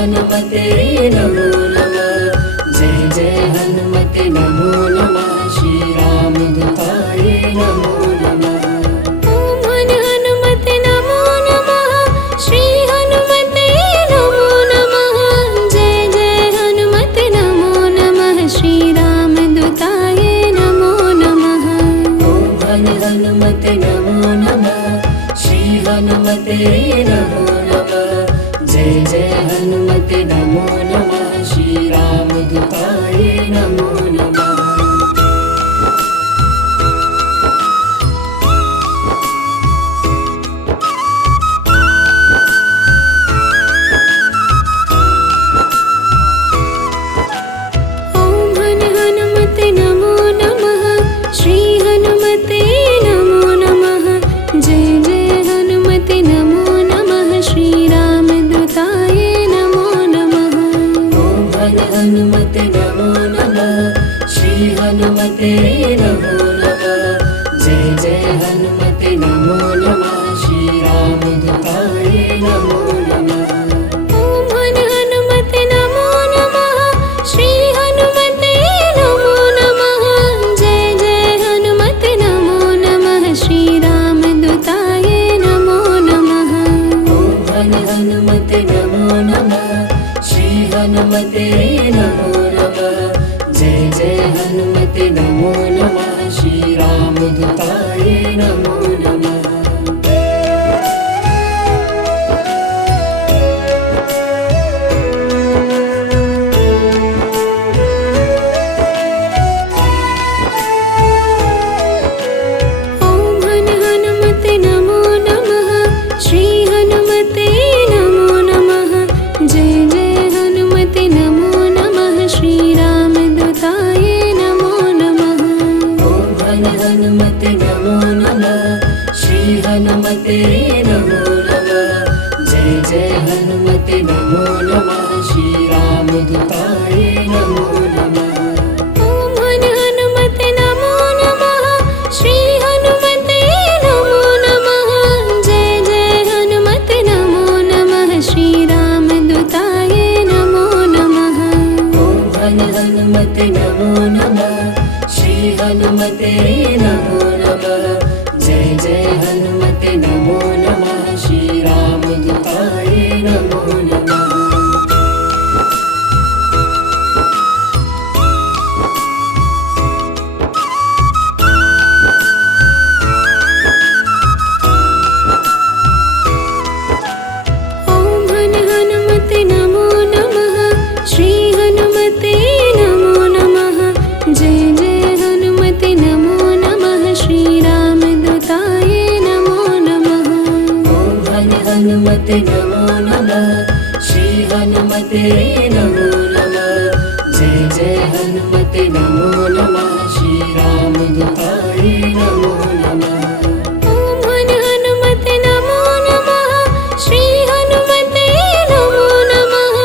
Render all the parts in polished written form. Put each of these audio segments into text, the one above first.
हनुमते नमो नमः। जय जय हनुमते नमो नमः। श्री रामदूताय नमो नमः। ओम हनुमते नमो नमः। श्री हनुमते नमो नमः। जय जय हनुमते नमो नमः। श्री रामदूताय नमो नमः। ओम हनुमते नमो नमः। श्री हनुमते नमो नमः। जय जय हनुमते नमो नमः। श्री रामदूताय नमो नमः। ओम हनुमते नमो नमः। श्री हनुमते नमो नमः। जय जय हनुमते नमो नमः। श्री रामदूताय नमो नमः। ओम हनुमते नमो नमः। श्री हनुमते नमो नमः। जय जय हनुमते नमो नमः। श्री रामदूताय नमो नमः। ओम हनुमते नमो नमः। श्री हनुमते नमो नमः। जय जय हनुमते नमो नमः। श्री रामदूताय नमो नमः। ओम हनुमते नमो नमः। श्री हनुमते नमो नमः। जय जय हनुमते नमो नमः। श्री रामदूताय नमो नमः। ओम हनुमते नमो नमः। श्री हनुमते नमो नमः। जय जय हनुमते नमो नमः। श्री रामदूताय नमो नमः। ओम हनुमते नमो नमः। श्री हनुमते नमो नमः। जय जय हनुमते नमो नमः। श्री रामदूताय नमो नमः। ओम हनुमते नमो नमः। श्री हनुमते नमो नमः। जय जय हनुमते नमो नमः। श्री रामदूताय नमो नमः। ओम हनुमते नमो नमः। श्री हनुमते नमो नमः। जय जय हनुमते नमो नमः। श्री रामदूताय नमो नमः। ओम हनुमते नमो नमः। श्री हनुमते नमो नमः। जय जय हनुमते नमो नमः। श्री रामदूताय नमो नमः। ओम हनुमते नमो नमः। श्री हनुमते नमो नमः। जय जय हनुमते नमो नमः। श्री रामदूताय नमो नमः। ओम हनुमते नमो नमः। श्री हनुमते नमो नमः।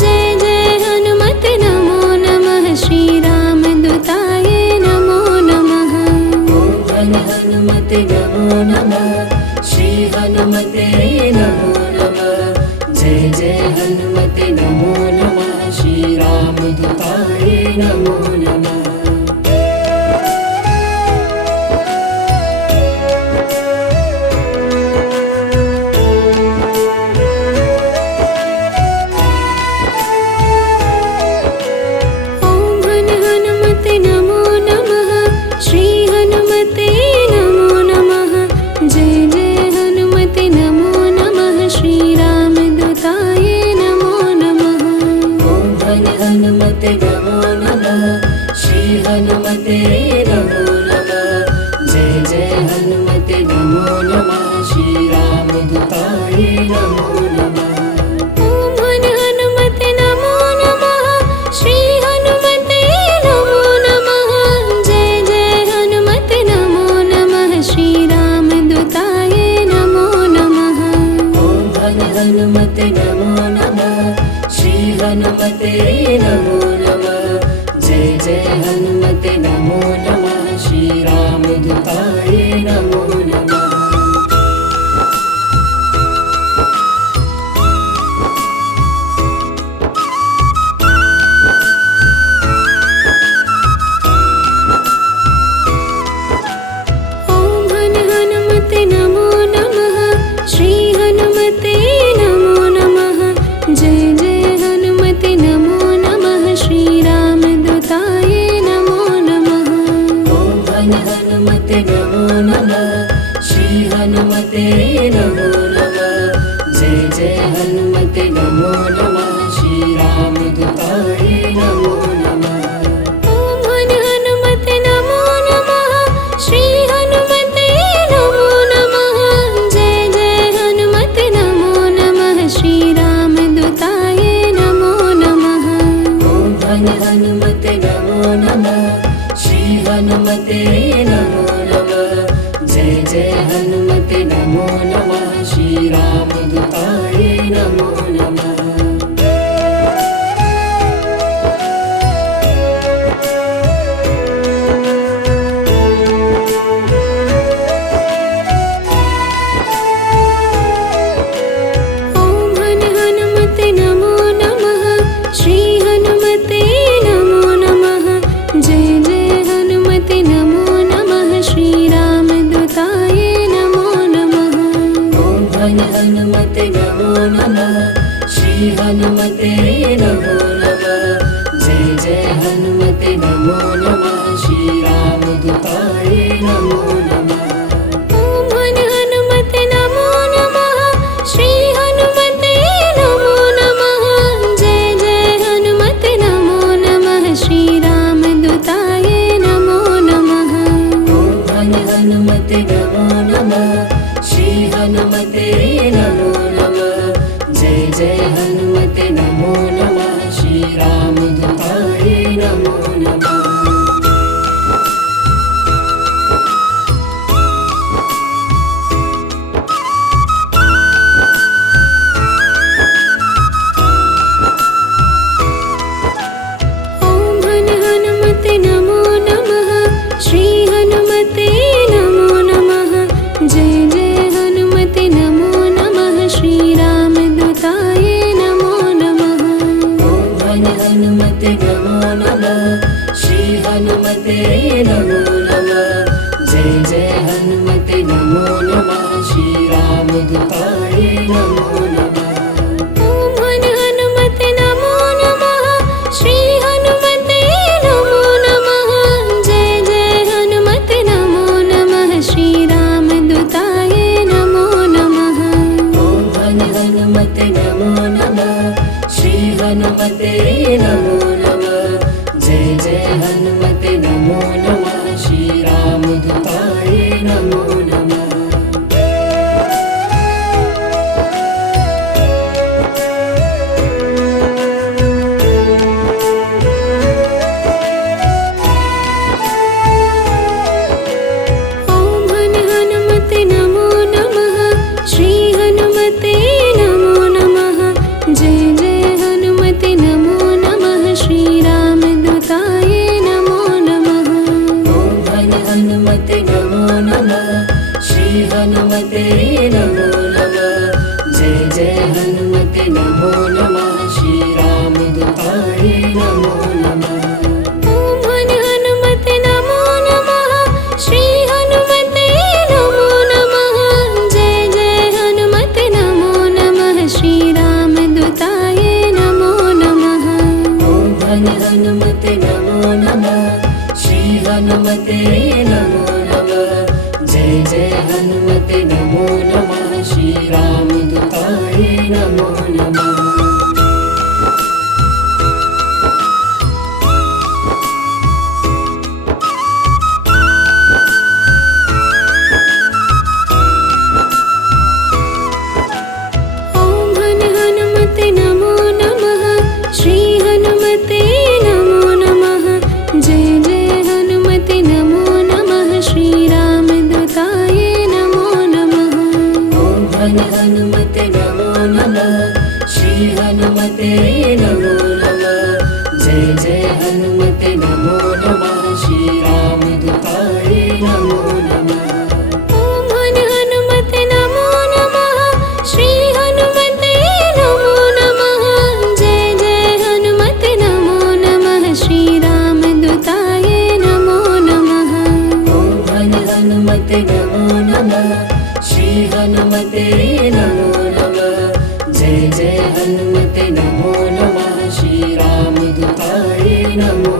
जय जय हनुमते नमो नमः। श्री रामदूताय नमो नमः। ओम हनुमते नमो नमः। श्री हनुमते नमो नमः। जय जय हनुमते नमो नमः। श्री रामदूताय नमो नमः। ओम हनुमते नमो नमः। श्री हनुमते नमो नमः। जय जय हनुमते नमो नमः। श्री रामदूताय नमो नमः। ओम हनुमते नमो नमः। श्री हनुमते नमो नमः। जय जय हनुमते नमो नमः। श्री रामदूताय नमो नमः। ओम हनुमते नमो नमः। श्री हनुमते नमो नमः। जय जय हनुमते नमो नमः। श्री रामदूताय नमो नमः। ओम हनुमते नमो नमः। श्री हनुमते नमो नमः। जय जय हनुमते नमो नमः। श्री रामदूताय नमो नमः। हनुमते नमो नमः जय जय हनुमते नमो नमः श्री रामदूताय नमो नमः ॐ हनुमते नमो नमः श्री हनुमते नमो नमः जय जय हनुमते नमो नमः श्री रामदूताय नमो नमः ॐ हनुमते नमो नमः श्री हनुमते नमो नमः जय जय हनुमते नमो नमः श्री रामदूताय नमो नमः ॐ हनुमते नमो नमः श्री हनुमते नमो नमः जय जय हनुमते नमो नमः श्री रामदूताय नमो नमः ॐ हनुमते नमो नमः श्री हनुमते नमो नमः जय जय हनुमते नमो नमः श्री रामदूताय नमो नमः ॐ हनुमते नमो नमः श्री हनुमते नमो नमः जय जय हनुमते नमो नमः श्री रामदूताय नमो नमः ॐ हनुमते नमो नमः श्री हनुमते नमो नमः जय जय हनुमते नमो नमः श्री रामदूताय नमो नमः ॐ हनुमते नमो नमः श्री हनुमते नमो नमः जय जय हनुमते नमो नमः श्री रामदूताय नमो नमः ॐ हनुमते नमो नमः श्री हनुमते नमो नमः जय जय हनुमते नमो नमः श्री रामदूताय नमो नमः ॐ हनुमते नमो नमः श्री हनुमते नमो नमः जय जय हनुमते नमो नमः श्री रामदूताय नमो नमः ॐ हनुमते नमो नमः श्री हनुमते नमो नमः जय जय हनुमते नमो नमः श्री रामदूताय नमो नमः ॐ हनुमते नमो नमः श्री हनुमते नमो नमः जय जय हनुमते नमो नमः श्री रामदूताय नमो नमः ॐ हनुमते नमो नमः श्री हनुमते नमो नमः जय जय हनुमते नमो नमः श्री रामदूताय नमो नमः ॐ हनुमते नमो नमः श्री हनुमते नमो नमः जय जय हनुमते नमो नमः श्री रामदूताय नमो नमः ॐ हनुमते नमो नमः श्री हनुमते नमो नमः जय जय हनुमते नमो नमः श्री रामदूताय नमो नमः ॐ हनुमते नमो नमः श्री हनुमते नमो नमः जय जय हनुमते नमो नमः श्री रामदूताय नमो नमः ॐ हनुमते नमो नमः श्री हनुमते नमो नमः जय जय हनुमते नमो नमः श्री रामदूताय नमो नमः ॐ हनुमते नमो नमः श्री हनुमते नमो नमः जय जय हनुमते नमो नमः श्री रामदूताय नमो नमः ॐ हनुमते नमो नमः श्री हनुमते नमो नमः जय जय हनुमते नमो नमः श्री रामदूताय नमो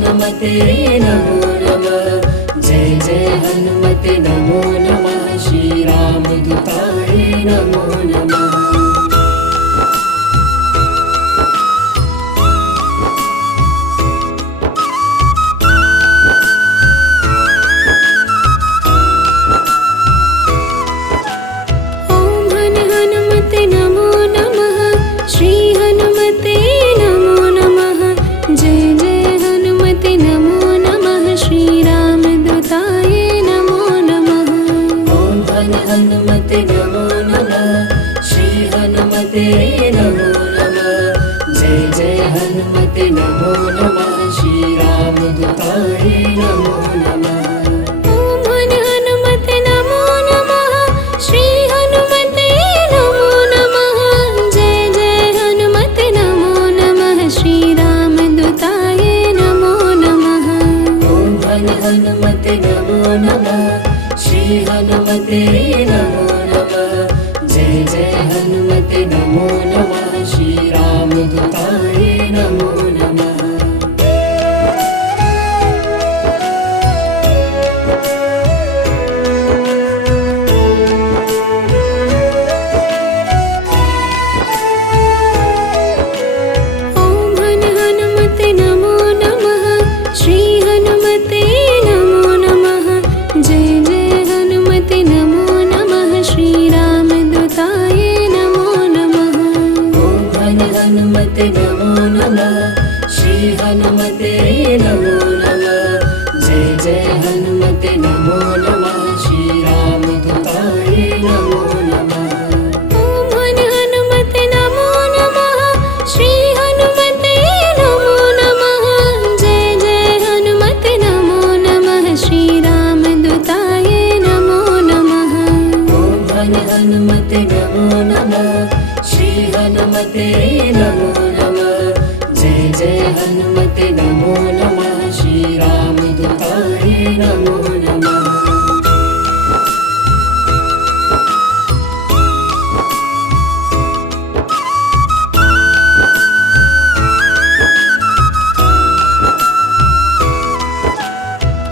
हनुमते नमो नमः। जय जय हनुमते नमो नमः। श्री रामदूताय नमो नमः। हनुमते नमो नमः। श्री हनुमते नमो नमः। जय जय हनुमते नमो नमः। श्री रामदूताय नमो नमः। ओम हनुमते नमो नमः। श्री हनुमते नमो नमः। जय जय हनुमते नमो नमः। श्री रामदूताय नमो नमः। ओम हनुमते नमो नमः। श्री हनुमते नमो नमः। जय जय हनुमते नमो नमः। श्री रामदूताय नमो नमः। ओम हनुमते नमो नमः। श्री हनुमते नमो नमः। जय जय हनुमते नमो नमः। श्री रामदूताय नमो नमः। ओम हनुमते नमो नमः। श्री हनुमते नमो नमः। जय जय हनुमते नमो नमः। श्री रामदूताय नमो नमः। ओम हनुमते नमो नमः। श्री हनुमते नमो नमः। जय जय हनुमते नमो नमः। श्री रामदूताय नमो नमः। ओम हनुमते नमो नमः। श्री हनुमते नमो नमः। जय जय हनुमते नमो नमः। श्री रामदूताय नमो नमः।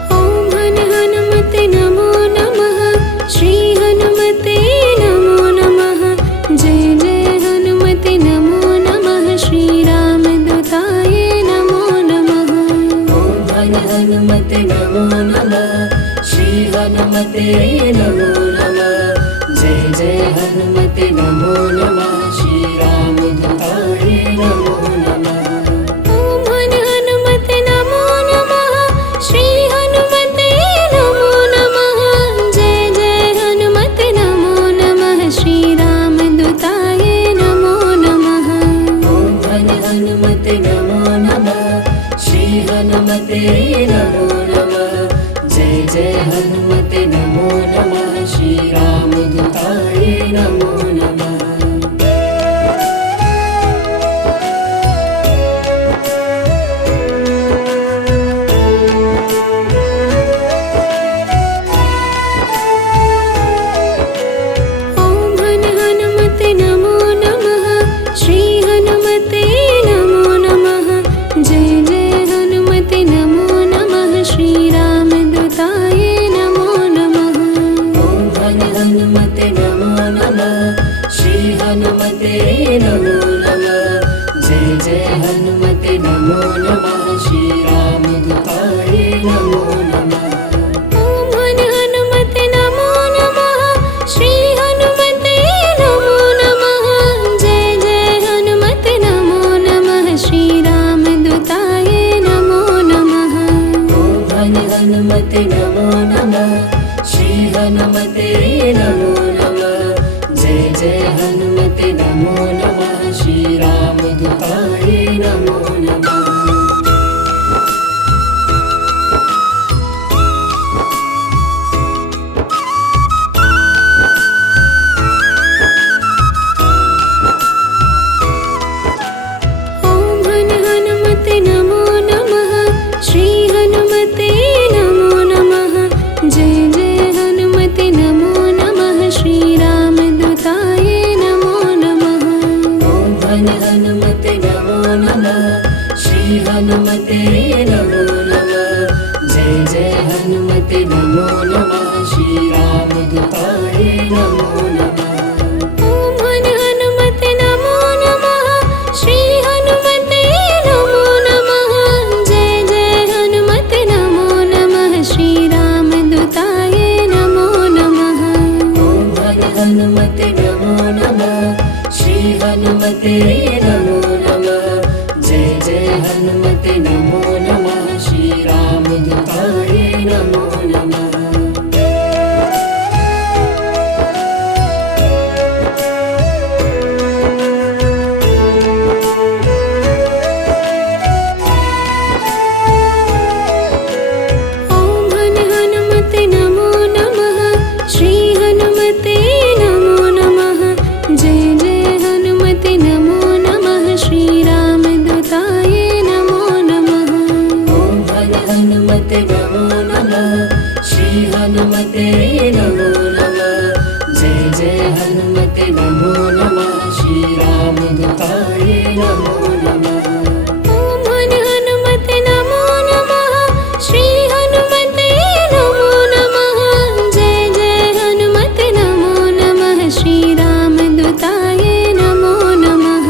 ओम हनुमते नमो नमः। श्री हनुमते नमो नमः। जय जय हनुमते नमो नमः। श्री रामदूताय नमो नमः। ओम हनुमते नमो नमः। श्री हनुमते नमो नमः। जय जय हनुमते नमो नमः। श्री रामदूताय नमो नमः। ओम हनुमते नमो नमः। श्री हनुमते नमो नमः। जय जय हनुमते नमो नमः। श्री रामदूताय नमो नमः। ओम हनुमते नमो नमः। श्री हनुमते नमो नमः। जय जय हनुमते नमो नमः। श्री रामदूताय नमो नमः। ओम हनुमते नमो नमः। श्री हनुमते नमो नमः। जय जय हनुमते नमो नमः। श्री रामदूताय नमो नमः। ओम हनुमते नमो नमः। श्री हनुमते नमो नमः। जय जय हनुमते नमो नमः। श्री रामदूताय नमो नमः। ओम हनुमते नमो नमः। श्री हनुमते नमो नमः। जय जय हनुमते नमो नमः। श्री रामदूताय नमो नमः। ओम हनुमते नमो नमः। श्री हनुमते नमो नमः। जय जय हनुमते नमो नमः। श्री रामदूताय नमो नमः। ओम हनुमते नमो नमः। श्री हनुमते नमो नमः। जय जय हनुमते नमो नमः। श्री रामदूताय नमो नमः। ओम हनुमते नमो नमः। श्री हनुमते नमो नमः जय जय हनुमते नमो नमः श्री रामदूताय नमो नमः ॐ हनुमते नमो नमः श्री हनुमते नमो नमः जय जय हनुमते नमो नमः श्री रामदूताय नमो नमः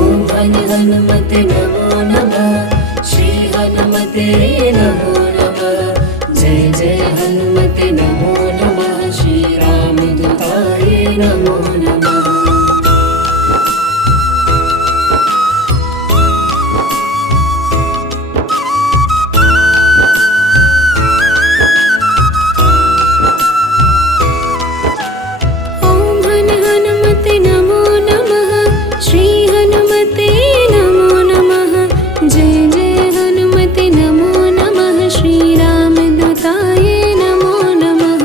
ॐ हनुमते नमो नमः श्री हनुमते नमो नमः जय जय हनुमते नमो नमः श्री रामदूताय नमो नमः ॐ हनुमते नमो नमः श्री हनुमते नमो नमः जय जय हनुमते नमो नमः श्री रामदूताय नमो नमः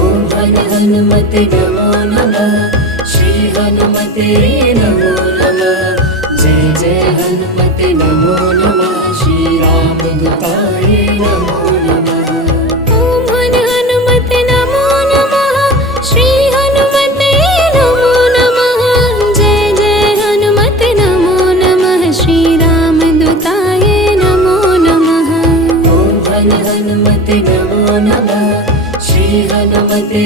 ॐ हनुमते नमो नमः श्री हनुमते नमो नमः जय जय हनुमते नमो नमः श्री रामदूताय नमो नमः ॐ हनुमते नमो नमः श्री हनुमते नमो नमः जय जय हनुमते नमो नमः श्री रामदूताय नमो नमः ॐ हनुमते नमो नमः श्री हनुमते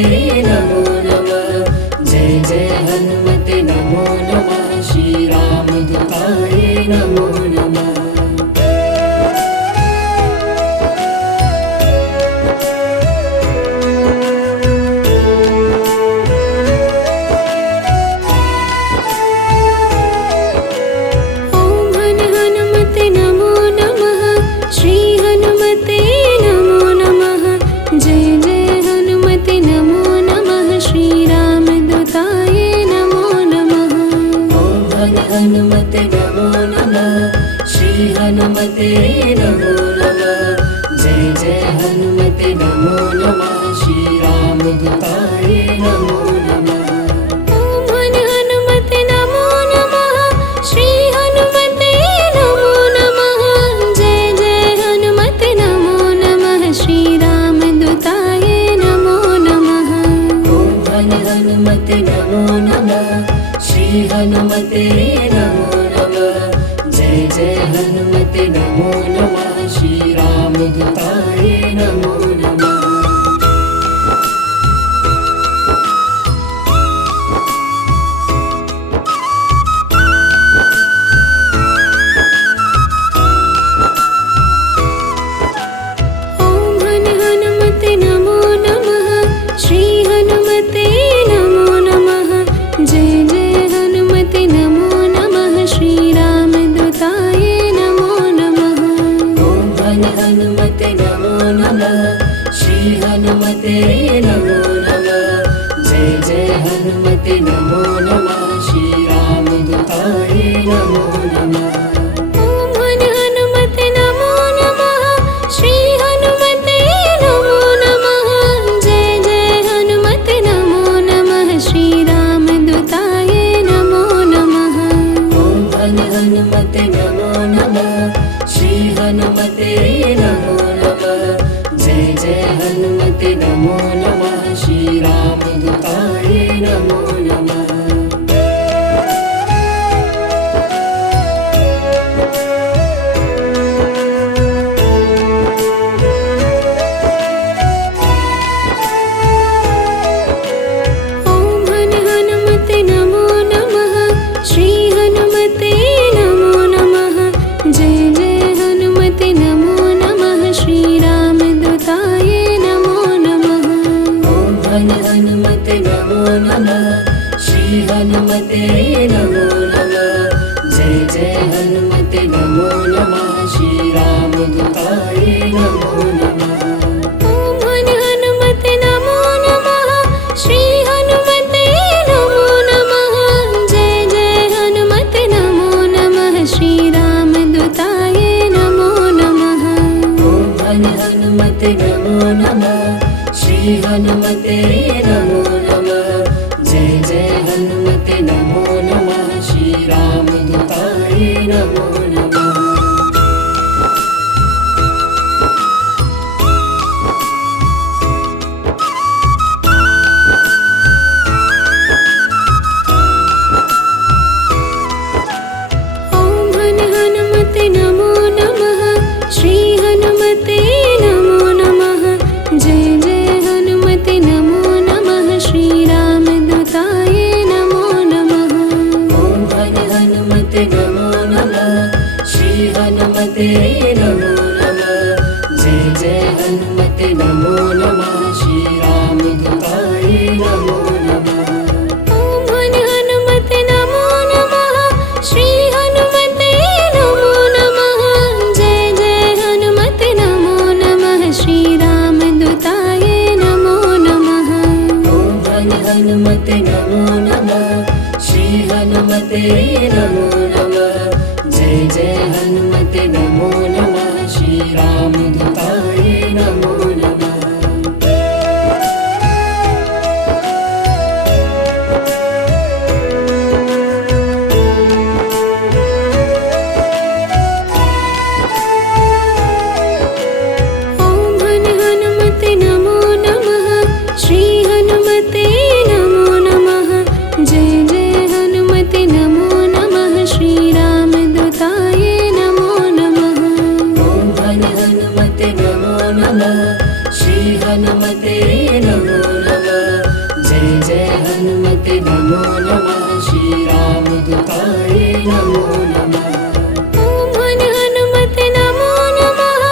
नमो नमः जय जय हनुमते नमो नमः श्री रामदूताय नमो नमः ॐ हनुमते नमो नमः श्री हनुमते नमो नमः जय जय हनुमते नमो नमः श्री रामदूताय नमो नमः ॐ हनुमते नमो नमः श्री हनुमते नमो नमः जय जय हनुमते नमो नमः श्री रामदूताय नमो नमः ॐ हनुमते नमो नमः श्री हनुमते नमो नमः जय जय हनुमते नमो नमः श्री रामदूताय नमो नमः ॐ हनुमते नमो नमः श्री हनुमते नमो नमः जय जय हनुमते नमो नमः श्री रामदूताय नमो नमः ॐ हनुमते नमो नमः श्री हनुमते नमो नमः जय जय हनुमते नमो नमः श्री रामदूताय नमो नमः ॐ हनुमते नमो नमः श्री हनुमते नमो नमः जय जय हनुमते नमो नमः श्री रामदूताय नमो नमः ॐ हनुमते नमो नमः श्री हनुमते नमो नमः जय जय हनुमते नमो नमः श्री रामदूताय नमो नमः ॐ हनुमते नमो नमः श्री हनुमते नमो नमः जय जय हनुमते नमो नमः श्री रामदूताय नमो नमः ॐ हनुमते नमो नमः श्री हनुमते नमो नमः जय जय हनुमते नमो नमः श्री रामदूताय नमो नमः ॐ हनुमते नमो नमः श्री हनुमते नमो नमः जय जय हनुमते नमो नमः श्री रामदूताय नमो नमः ॐ हनुमते नमो नमः श्री हनुमते नमो नमः जय जय हनुमते नमो नमः श्री रामदूताय नमो नमः ॐ हनुमते नमो नमः श्री हनुमते नमो नमः जय जय हनुमते नमो नमः श्री रामदूताय नमो नमः ॐ हनुमते नमो नमः। जय जय हनुमते नमो नमः। श्री रामदूताय नमो नमः। हनुमते नमो नमः। जय जय हनुमते नमो नमः। श्री रामदूताय नमो नमः। ओम हनुमते नमो नमः। श्री हनुमते नमो नमः। जय जय हनुमते नमो नमः। श्री रामदूताय नमो नमः। ओम हनुमते नमो नमः।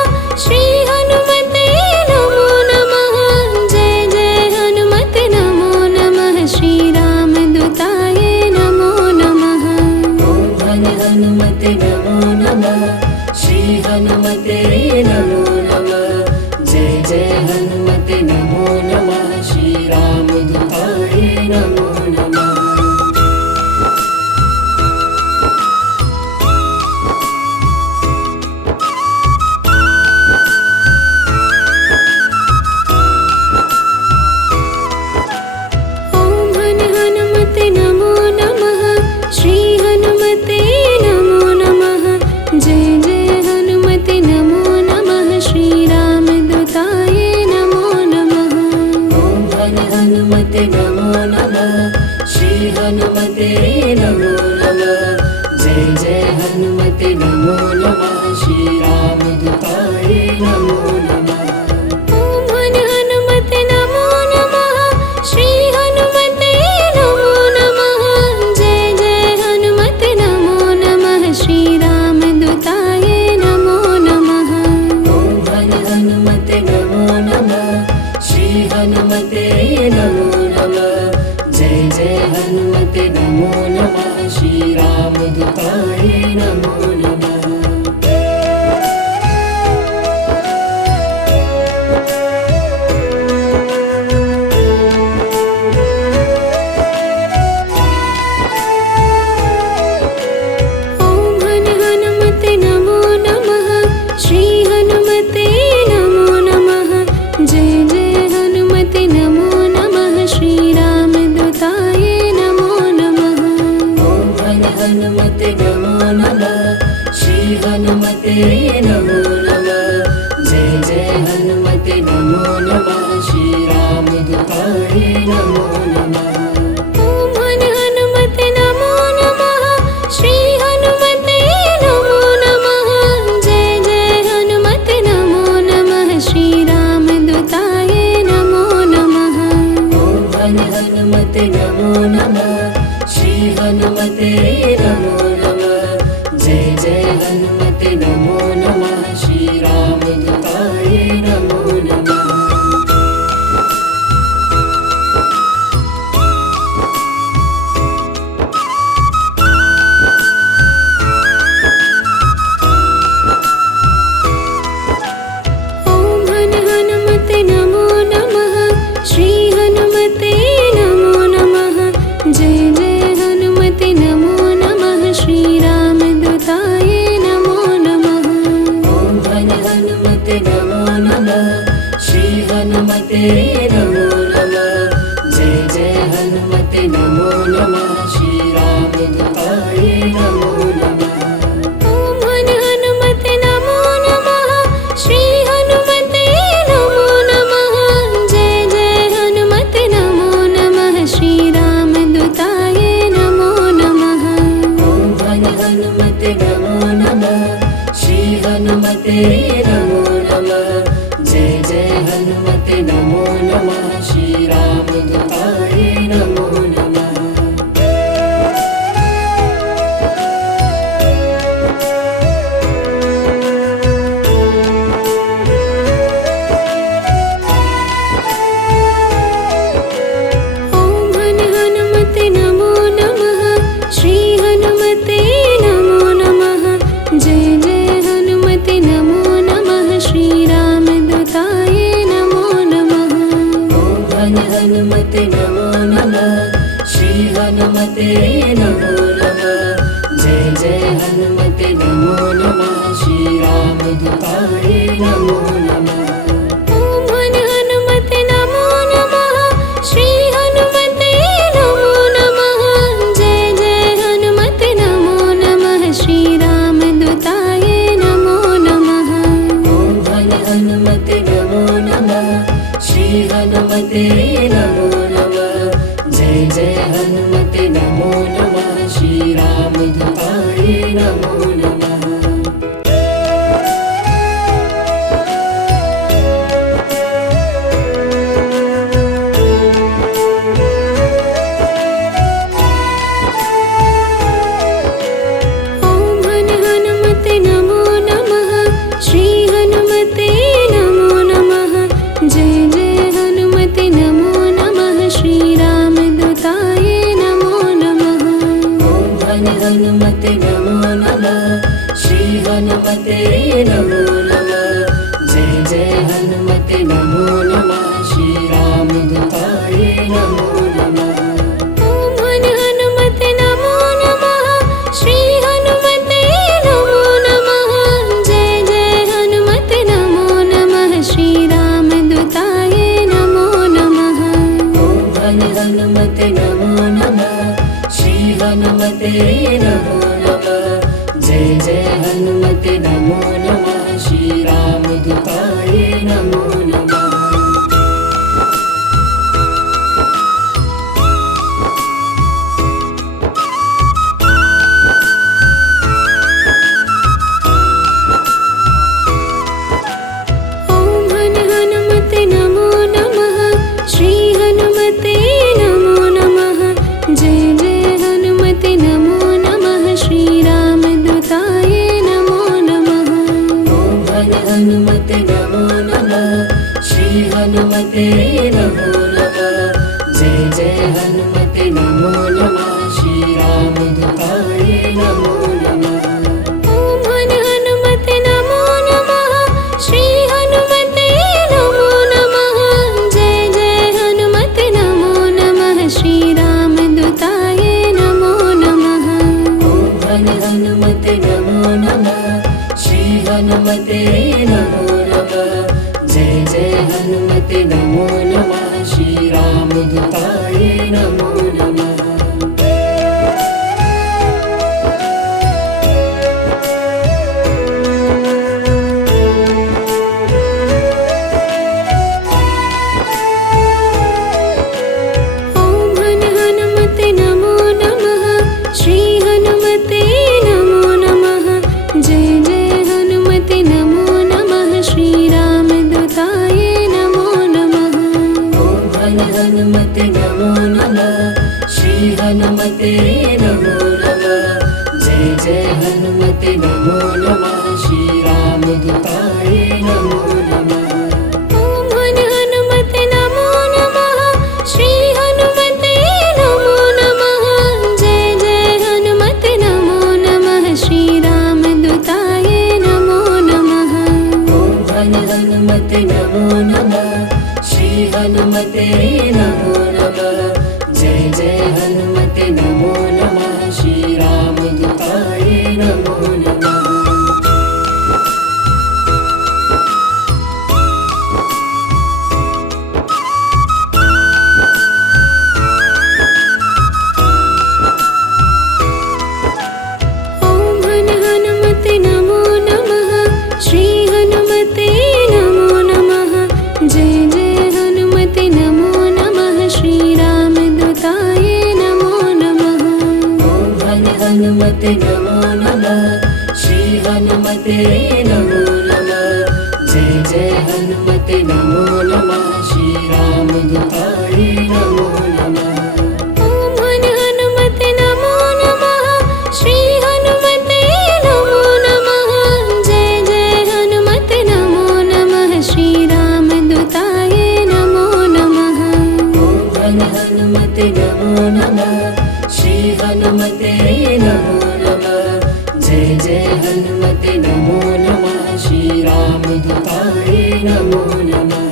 श्री हनुमते नमो नमः। जय जय हनुमते नमो नमः। श्री रामदूताय नमो नमः। ओम हनुमते नमो नमः। श्री हनुमते नमो नमः। जय जय हनुमते नमो नमः। श्री रामदूताय नमो नमः। ओम हनुमते नमो नमः। श्री हनुमते नमो नमः। जय जय हनुमते नमो नमः। श्री रामदूताय नमो नमः। ओम हनुमते नमो नमः। श्री हनुमते नमो नमः। जय जय हनुमते नमो नमः। श्री रामदूताय नमो नमः। ओम हनुमते नमो नमः। श्री हनुमते नमो नमः। जय जय हनुमते नमो नमः। श्री रामदूताय नमो नमः। ओम हनुमते नमो नमः। श्री हनुमते नमो नमः। जय जय हनुमते नमो नमः। श्री रामदूताय नमो नमः। ओम हनुमते नमो नमः। श्री हनुमते नमो नमः। जय जय हनुमते नमो नमः। श्री रामदूताय नमो नमः। ओम हनुमते नमो नमः। श्री हनुमते नमो नमः। जय जय हनुमते नमो नमः। श्री रामदूताय नमो नमः। ओम हनुमते नमो नमः। श्री हनुमते नमो नमः। जय जय हनुमते नमो नमः। श्री रामदूताय नमो नमः। ओम हनुमते नमो नमः। श्री हनुमते नमो नमः। जय जय हनुमते नमो नमः। श्री रामदूताय नमो नमः। ओम हनुमते नमो नमः। श्री हनुमते नमो नमः। जय जय हनुमते नमो नमः। श्री रामदूताय नमो नमः। ओम हनुमते नमो नमः। श्री हनुमते नमो नमः। जय जय हनुमते नमो नमः। श्री रामदूताय नमो नमः। ओम हनुमते नमो नमः। श्री हनुमते नमो नमः। जय जय हनुमते नमो नमः। श्री रामदूताय नमो नमः। ओम हनुमते नमो नमः। श्री हनुमते नमो नमः। जय जय हनुमते नमो नमः। श्री रामदूताय नमो नमः। ओम हनुमते नमो नमः। श्री हनुमते नमो नमः। श्रीरामदूताय नमो नमः। ॐ हनुमते नमो नमः, श्री हनुमते नमो नमः। जय जय हनुमते नमो नमः, श्रीरामदूताय नमो नमः। ॐ हनुमते नमो नमः, श्री हनुमते नमो नमः। जय जय हनुमते नमो नमः, श्रीरामदूताय नमो नमः। ॐ हनुमते नमो नमः, श्री हनुमते नमो नमः। जय जय हनुमते नमो नमः, श्रीरामदूताय नमो नमः। ॐ हनुमते नमो नमः, श्री हनुमते नमो नमः। जय जय हनुमते नमो नमः, श्रीरामदूताय नमो नमः। ॐ हनुमते नमो नमः, श्री हनुमते नमो नमः। जय जय हनुमते नमो नमः, श्रीरामदूताय नमो नमः। ॐ हनुमते नमो नमः, श्री हनुमते नमो नमः। जय जय हनुमते नमो नमः, श्रीरामदूताय नमो नमः। ॐ हनुमते नमो नमः, श्री हनुमते नमो नमः। जय जय हनुमते नमो नमः, श्रीरामदूताय नमो नमः। ॐ हनुमते नमो नमः, श्री हनुमते नमो नमः। जय जय हनुमते नमो नमः, श्रीरामदूताय नमो नमः। ॐ हनुमते नमो नमः, श्री हनुमते नमो नमः। जय जय हनुमते नमो नमः, श्रीरामदूताय नमो नमः। ॐ हनुमते नमो नमः, श्री हनुमते नमो नमः। जय जय हनुमते नमो नमः, श्रीरामदूताय नमो नमः। ॐ हनुमते नमो नमः, श्री हनुमते नमो नमः। जय जय हनुमते नमो नमः, श्रीरामदूताय नमो नमः। ॐ हनुमते नमो नमः, श्री हनुमते नमो नमः। जय जय हनुमते नमो नमः, श्रीरामदूताय नमो नमः। ॐ हनुमते नमो नमः, श्री हनुमते नमो नमः। जय जय हनुमते नमो नमः, श्रीरामदूताय नमो नमः। ॐ हनुमते नमो नमः, श्री हनुमते नमो नमः। जय जय हनुमते नमो नमः, श्रीरामदूताय नमो नमः। ॐ हनुमते नमो नमः, श्री हनुमते नमो नमः। जय जय हनुमते नमो नमः, श्रीरामदूताय नमो नमः। ॐ हनुमते नमो नमः, श्री हनुमते नमो नमः। जय जय हनुमते नमो नमः, श्रीरामदूताय नमो नमः। ॐ हनुमते नमो नमः, श्री हनुमते नमो नमः। जय जय हनुमते नमो नमः, श्रीरामदूताय नमो नमः। ॐ हनुमते नमो नमः, श्री हनुमते नमो नमः। जय जय हनुमते नमो नमः, श्रीरामदूताय नमो नमः।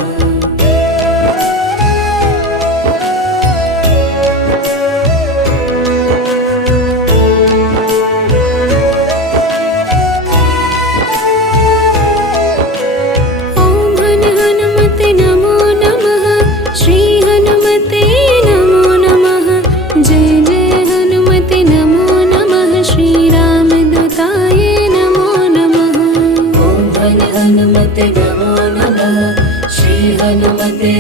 श्री हनुमते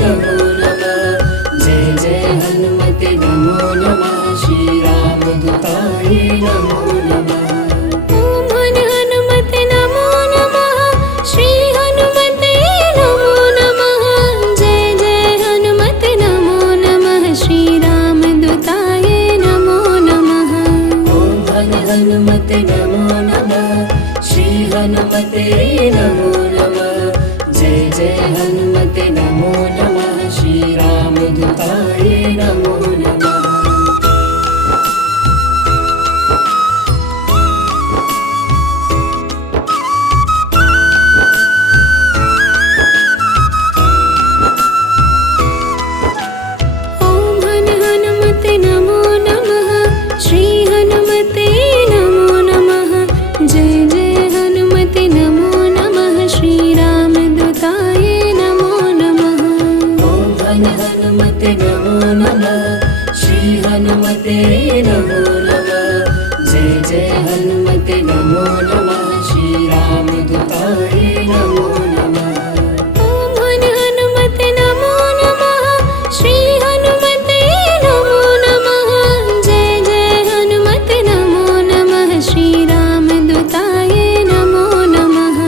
नमो नमः। जय जय हनुमते नमो नमः। श्री रामदूताय नमो नमः। ॐ हनुमते नमो नमः। श्री हनुमते नमो नमः। जय जय हनुमते नमो नमः। श्री रामदूताय नमो नमः। ॐ हनुमते नमो नमः। श्री हनुमते नमो नमः। जय जय हनुमते नमो नमः। श्री रामदूताय नमो नमः। ॐ हनुमते नमो नमः। श्री हनुमते नमो नमः। जय जय हनुमते नमो नमः। श्री रामदूताय नमो नमः। ॐ हनुमते नमो नमः। श्री हनुमते नमो नमः। जय जय हनुमते नमो नमः। श्री रामदूताय नमो नमः। ॐ हनुमते नमो नमः। श्री हनुमते नमो नमः। जय जय हनुमते नमो नमः। श्री रामदूताय नमो नमः।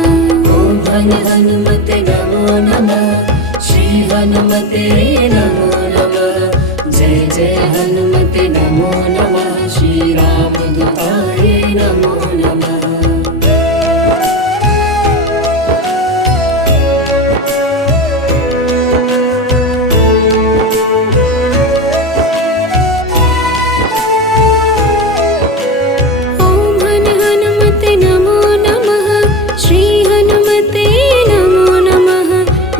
ॐ हनुमते नमो नमः। श्री हनुमते नमो नमः। जय जय हनुमते नमो नमः। श्री रामदूताय नमो नमः। ॐ हनुमते नमो नमः। श्री हनुमते नमो नमः।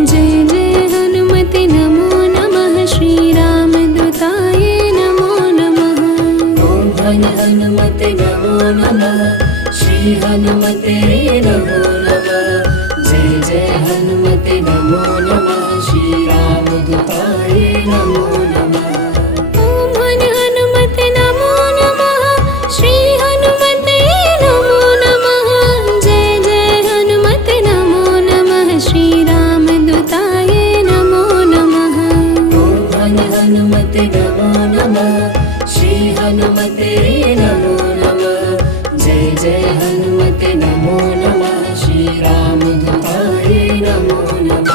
जय जय हनुमते नमो नमः। श्री रामदूताय नमो नमः। ॐ हनुमते नमो नमः। श्री हनुमते नमो नमः। जय जय हनुमते नमो नमः। श्री रामदूताय नमो नमः। ॐ हनुमते नमो नमः। श्री हनुमते नमो नमः। जय जय हनुमते नमो नमः। श्री रामदूताय नमो नमः। ॐ हनुमते नमो नमः। श्री हनुमते नमो नमः। जय जय हनुमते नमो नमः। श्री रामदूताय नमो नमः।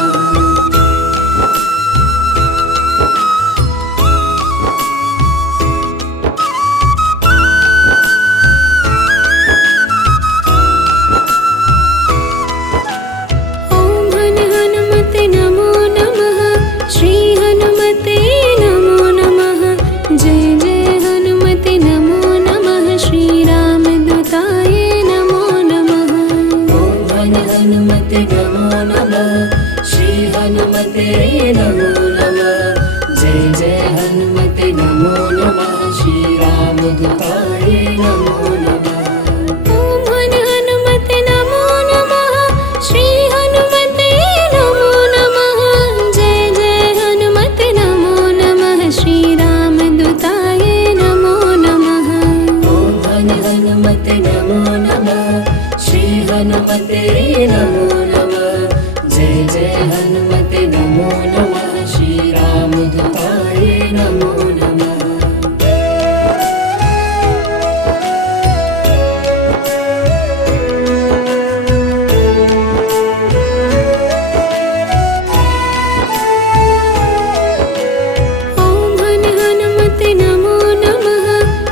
ॐ हनुमते नमो नमः। श्री हनुमते नमो नमः। जय जय हनुमते नमो नमः। श्री रामदूताय नमो नमः। ॐ हनुमते नमो नमः। श्री हनुमते नमो नमः। जय जय हनुमते नमो नमः। श्री रामदूताय नमो नमः। ॐ हनुमते नमो नमः। श्री हनुमते नमो नमः। जय जय हनुमते नमो नमः। श्री रामदूताय नमो नमः। ॐ हनुमते नमो नमः। श्री हनुमते नमो नमः। जय जय हनुमते नमो नमः। श्री रामदूताय नमो नमः। ॐ हनुमते नमो नमः।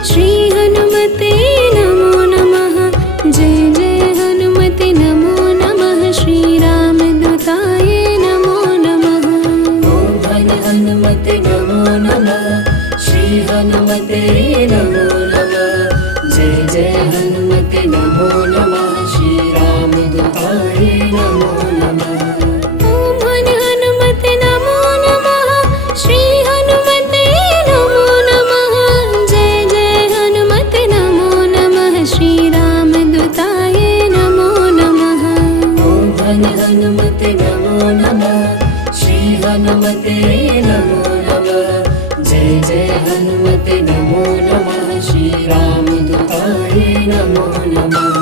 श्री हनुमते नमो नमः। जय जय हनुमते नमो नमः। श्री रामदूताय नमो नमः। ॐ हनुमते नमो नमः। श्री हनुमते नमो नमः। जय जय हनुमते नमो नमः। श्री रामदूताय नमो नमः। ॐ हनुमते नमो नमः। श्री हनुमते नमो नमः। जय जय हनुमते नमो नमः। श्री रामदूताय नमो नमः। ॐ हनुमते नमो नमः। श्री हनुमते नमो नमः। जय जय हनुमते नमो नमः। श्री रामदूताय नमो नमः।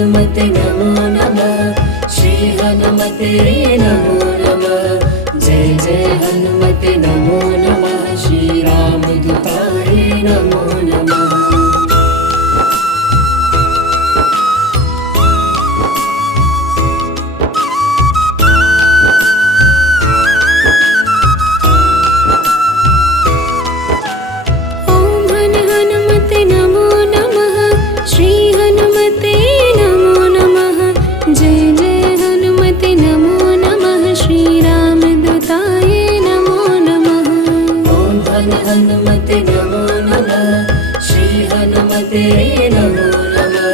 हनुमते नमो नमः श्री हनुमते नमो नमः जय जय हनुमते नमो नमः श्री रामदूताय नमो नमः हनुमते नमो नमः श्री हनुमते नमो नमः जय जय हनुमते नमो नमः श्री रामदूताय नमो नमः ओम हनुमते नमो नमः श्री हनुमते नमो नमः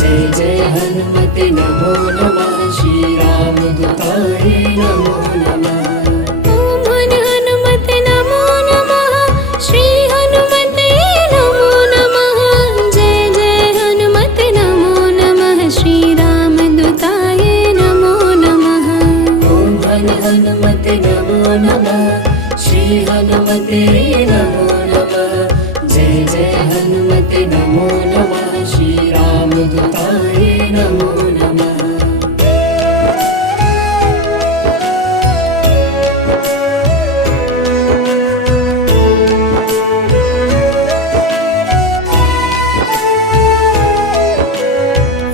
जय जय हनुमते नमो नमः श्री रामदूताय नमो नमः ओम हनुमते नमो नमः श्री हनुमते नमो नमः जय जय हनुमते नमो नमः श्री रामदूताय नमो नमः ओम हनुमते नमो नमः श्री हनुमते नमो नमः जय जय हनुमते नमो नमः श्री रामदूताय नमो नमः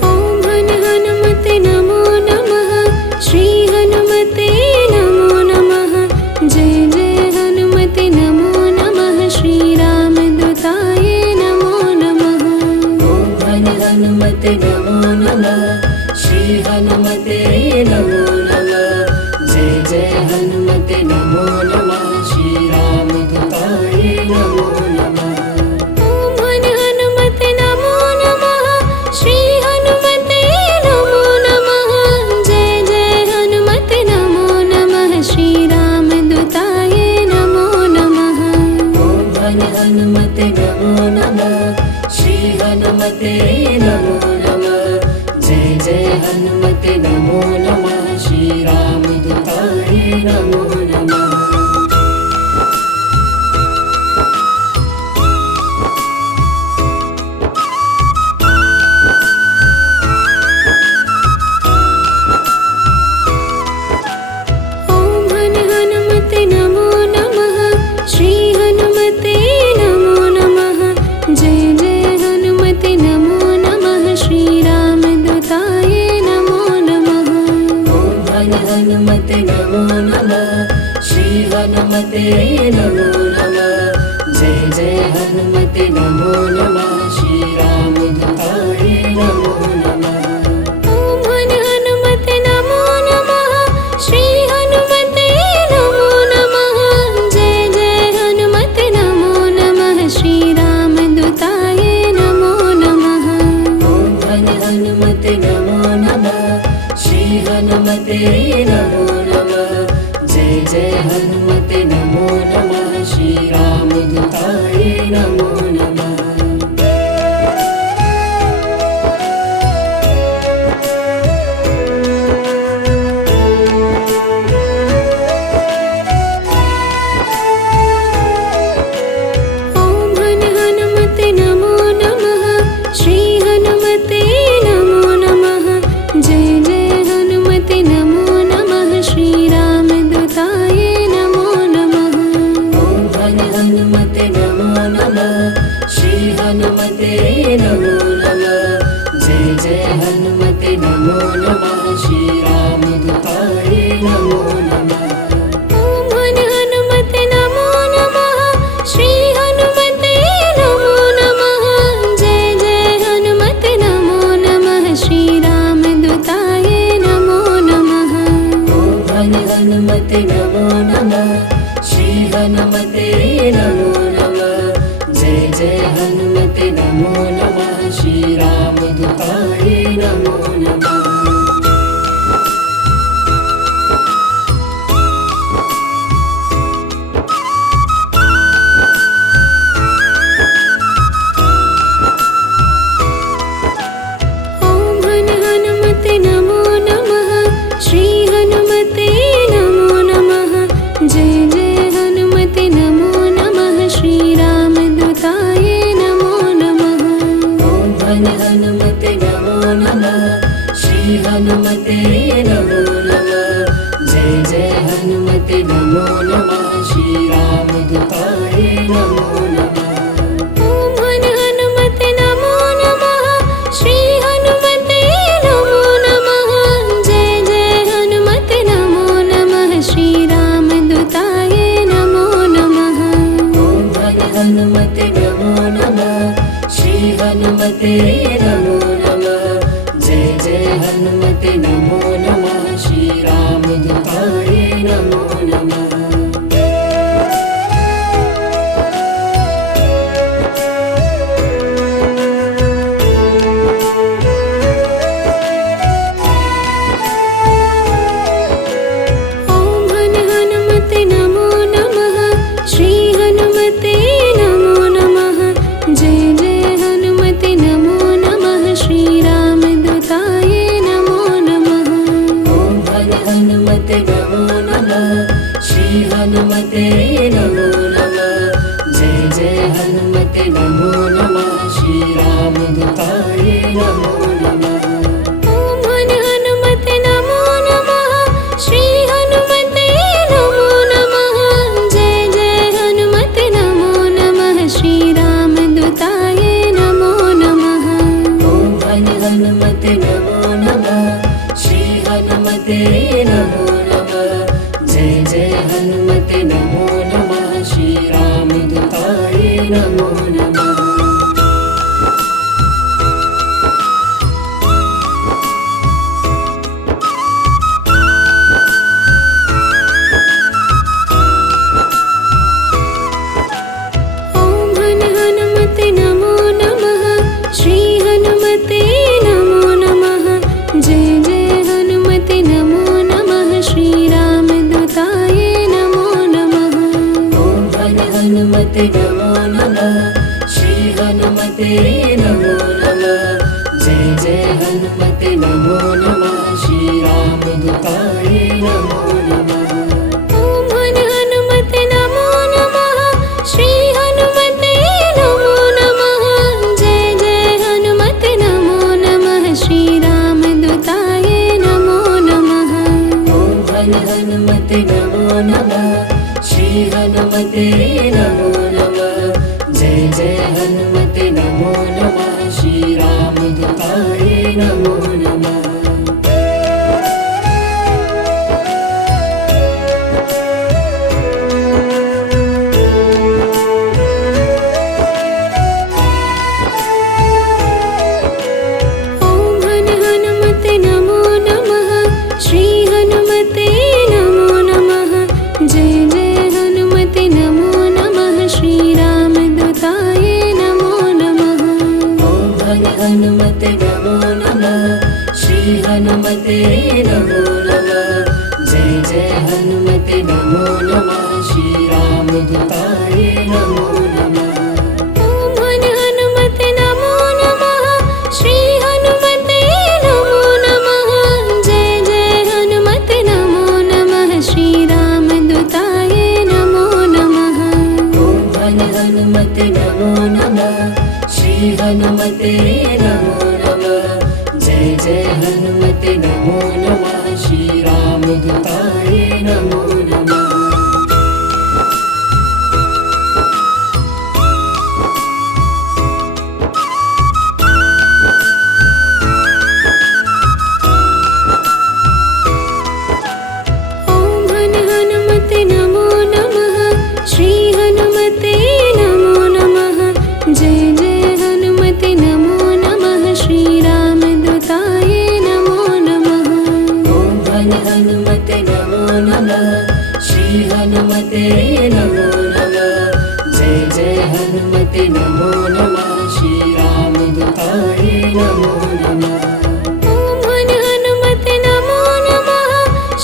ओम हनुमते नमो नमः श्री हनुमते नमो नमः जय जय हनुमते नमो नमः श्री रामदूताय नमो नमः ओम हनुमते नमो नमः श्री हनुमते नमो नमः जय जय हनुमते नमो नमः श्री रामदूताय नमो नमः ओम हनुमते नमो नमः श्री हनुमते नमो नमः जय जय हनुमते नमो नमः श्री रामदूताय नमो नमः ओम हनुमते नमो नमः श्री हनुमते नमो नमः जय जय हनुमते नमो नमः श्री रामदूताय नमो नमः ओम हनुमते नमो नमः श्री हनुमते नमो नमः जय जय हनुमते नमो नमः श्री रामदूताय नमो नमः ओम हनुमते नमो नमः श्री हनुमते नमो नमः जय जय हनुमते नमो नमः श्री रामदूताय नमो नमः ओम हनुमते नमो नमः श्री हनुमते नमो नमः जय जय हनुमते नमो नमः श्री रामदूताय नमो नमः ओम हनुमते नमो नमः श्री हनुमते नमो नमः जय जय हनुमते नमो नमः श्री रामदूताय नमो नमः ओम हनुमते नमो नमः श्री हनुमते नमो नमः जय जय हनुमते नमो नमः श्री रामदूताय नमो नमः ओम हनुमते नमो नमः श्री हनुमते नमो नमः जय जय हनुमते नमो नमः श्री रामदूताय नमो नमः ओम हनुमते नमो नमः श्री हनुमते नमो नमः जय जय हनुमते नमो नमः श्री रामदूताय नमो नमः ओम हनुमते नमो नमः श्री हनुमते नमो नमः जय जय हनुमते नमो हनुमते नमो नमः जय जय हनुमते नमो नमः श्री रामदूताय नमो नमः ॐ हनुमते नमो नमः श्री हनुमते नमो नमः जय जय हनुमते नमो नमः श्री रामदूताय नमो नमः ॐ हनुमते नमो नमः श्री हनुमते नमो नमः जय जय हनुमते नमो नमः श्री रामदूताय नमो नमः ॐ हनुमते नमो नमः श्री हनुमते नमो नमः जय जय हनुमते नमो नमः श्री रामदूताय नमो नमः ॐ हनुमते नमो नमः श्री हनुमते नमो नमः जय जय हनुमते नमो नमः श्री रामदूताय नमो नमः ॐ हनुमते नमो नमः श्री हनुमते नमो नमः जय जय हनुमते नमो नमः श्री रामदूताय नमो नमः ॐ हनुमते नमो नमः श्री हनुमते नमो नमः जय जय हनुमते नमो नमः श्री रामदूताय नमो नमः ॐ हनुमते नमो नमः श्री हनुमते नमो नमः जय जय हनुमते नमो नमः श्री रामदूताय नमो नमः ॐ हनुमते नमो नमः श्री हनुमते नमो नमः जय जय हनुमते नमो नमः श्री रामदूताय नमो नमः ॐ हनुमते नमो नमः श्री हनुमते नमो नमः जय जय हनुमते नमो नमः श्री रामदूताय नमो नमः ॐ हनुमते नमो नमः श्री हनुमते नमो नमः जय जय हनुमते नमो नमः श्री रामदूताय नमो नमः ॐ हनुमते नमो नमः श्री हनुमते नमो नमः जय जय हनुमते नमो नमः श्री रामदूताय नमो नमः ॐ हनुमते नमो नमः श्री हनुमते नमो नमः जय जय हनुमते नमो नमः श्री रामदूताय नमो नमः ॐ हनुमते नमो नमः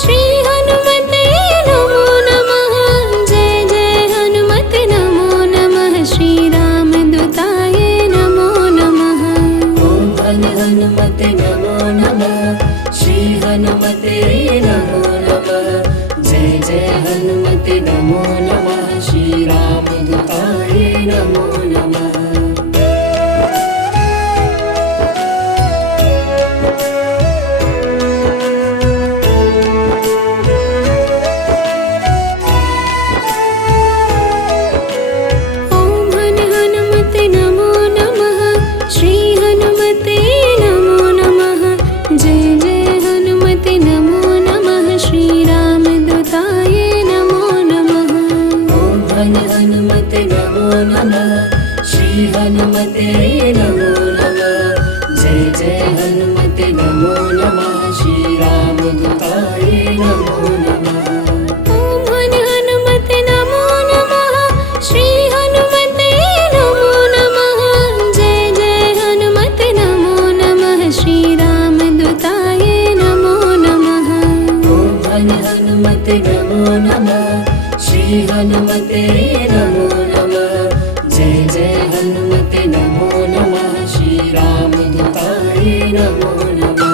श्री हनुमते नमो नमः जय जय हनुमते नमो नमः श्री रामदूताय नमो नमः ॐ हनुमते नमो नमः श्री हनुमते नमो नमः जय जय हनुमते नमो नमः श्री रामदूताय नमो नमः ॐ हनुमते नमो नमः श्री हनुमते नमो नमः जय जय हनुमते नमो नमः श्री रामदूताय नमो नमः ॐ हनुमते नमो नमः श्री हनुमते नमो नमः जय जय हनुमते नमो नमः श्री रामदूताय नमो नमः ॐ हनुमते नमो नमः श्री हनुमते नमो नमः जय जय हनुमते नमो नमः श्री रामदूताय नमो नमः ॐ हनुमते नमो नमः श्री हनुमते नमो नमः जय जय हनुमते नमो नमः श्री रामदूताय नमो नमः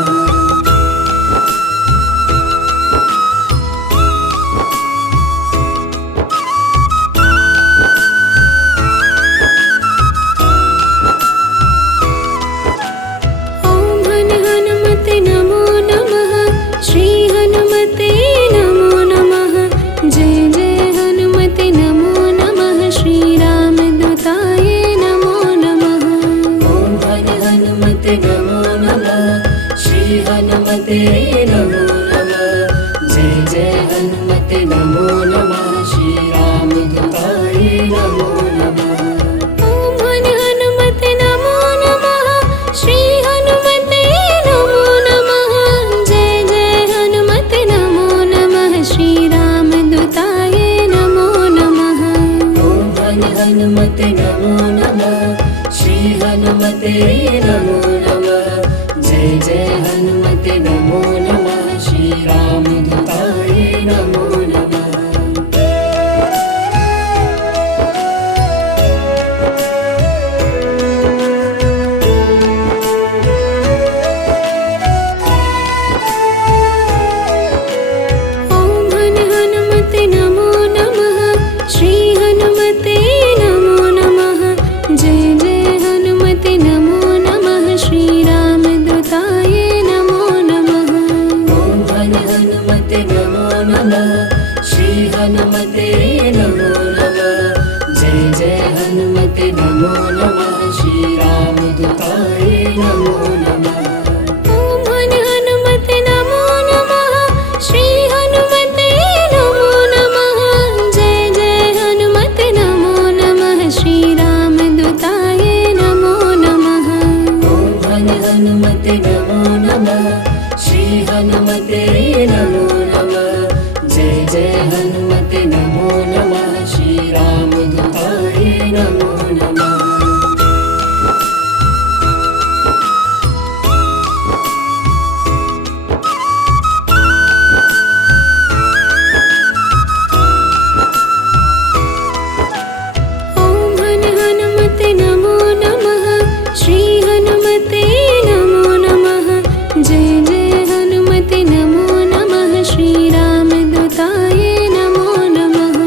हनुमते नमो नमः श्री हनुमते नमो नमः जय जय हनुमते नमो नमः श्री रामदूताय नमो नमः ओम हनुमते नमो नमः श्री हनुमते नमो नमः जय जय हनुमते नमो नमः श्री रामदूताय नमो नमः ओम हनुमते नमो नमः श्री हनुमते नमो नमः जय जय हनुमते नमो नमः श्री रामदूताय नमो नमः ओम हनुमते नमो नमः श्री हनुमते नमो नमः जय जय हनुमते नमो नमः श्री रामदूताय नमो नमः ओम हनुमते नमो नमः श्री हनुमते नमो नमः जय जय हनुमते नमो नमः श्री रामदूताय नमो नमः ओम हनुमते नमो नमः श्री हनुमते नमो नमः जय जय हनुमते नमो नमः श्री रामदूताय नमो नमः ओम हनुमते नमो नमः श्री हनुमते नमो नमः जय जय हनुमते नमो नमः श्री रामदूताय नमो नमः ओम हनुमते नमो नमः श्री हनुमते नमो नमः जय जय हनुमते नमो नमः श्री रामदूताय नमो नमः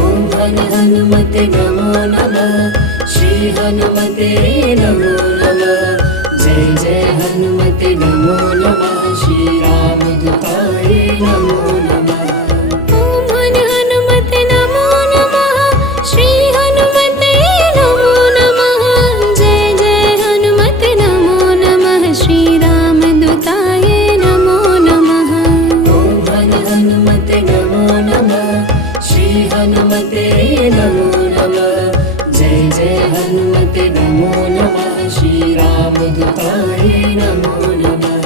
ओम हनुमते नमो नमः श्री हनुमते नमो नमः जय जय हनुमते नमो नमः श्री रामदूताय नमो नमः ओम हनुमते नमो नमः श्री हनुमते नमो नमः जय जय हनुमते नमो नमः श्री रामदूताय नमो नमः ओम हनुमते नमो नमः श्री हनुमते नमो नमः जय जय हनुमते नमो नमः श्री रामदूताय नमो नमः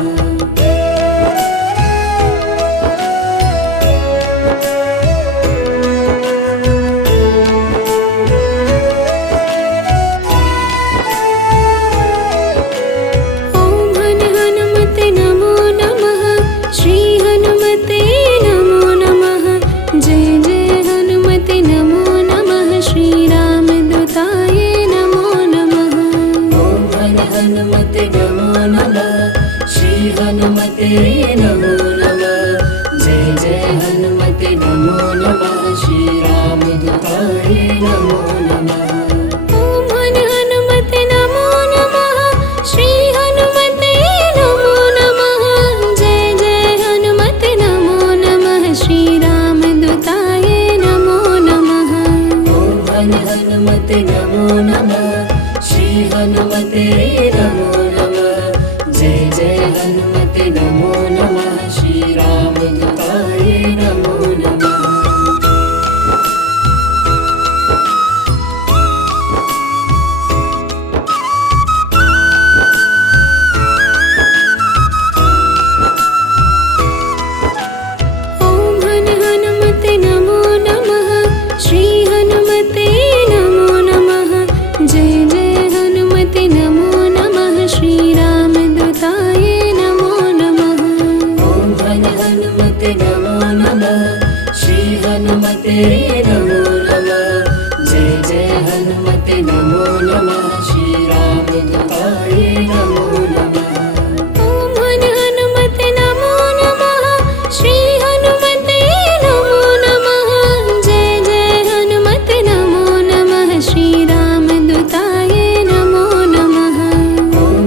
ओम हनुमते नमो नमः श्री हनुमते नमो नमः जय जय हनुमते नमो नमः श्री रामदूताय नमो नमः ओम हनुमते नमो नमः श्री हनुमते नमो नमः जय जय हनुमते नमो नमः श्री रामदूताय नमो नमः ओम हनुमते नमो नमः श्री हनुमते नमो नमः जय जय हनुमते नमो नमः श्री रामदूताय नमो नमः ओम हनुमते नमो नमः श्री हनुमते नमो नमः जय जय हनुमते नमो नमः श्री रामदूताय नमो नमः ओम हनुमते नमो नमः श्री हनुमते नमो नमः जय जय हनुमते नमो नमः श्री रामदूताय नमो नमः ओम हनुमते नमो नमः श्री हनुमते नमो नमः जय जय हनुमते नमो नमः श्री रामदूताय नमो नमः ओम हनुमते नमो नमः श्री हनुमते नमो नमः जय जय हनुमते नमो नमः श्री रामदूताय नमो नमः ओम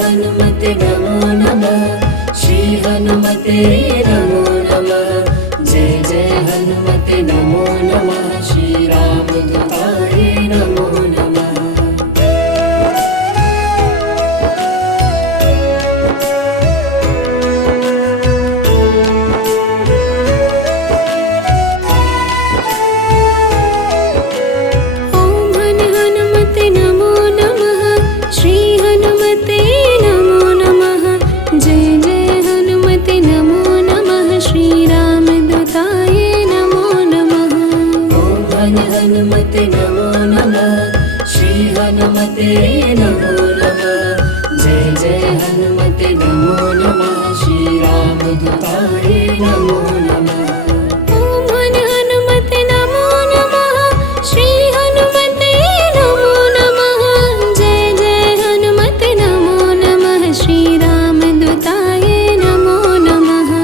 हनुमते नमो नमः श्री हनुमते नमो नमः जय जय हनुमते नमो नमः श्री रामदूताय नमो नमः हन हनुमते नमो नमः श्री हनुमते नमो नमः जय जय हनुमते नमो नमः श्री रामदूताय नमो नमः ॐ हन हनुमते नमो नमः श्री हनुमते नमो नमः जय जय हनुमते नमो नमः श्री रामदूताय नमो नमः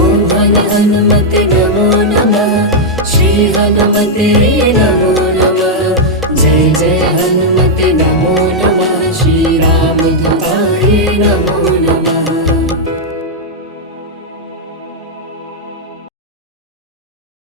ॐ हन हनुमते नमो नमः श्री हनुमते नमो नमः जय जय हनुमते नमो नमः श्री रामदूताय नमो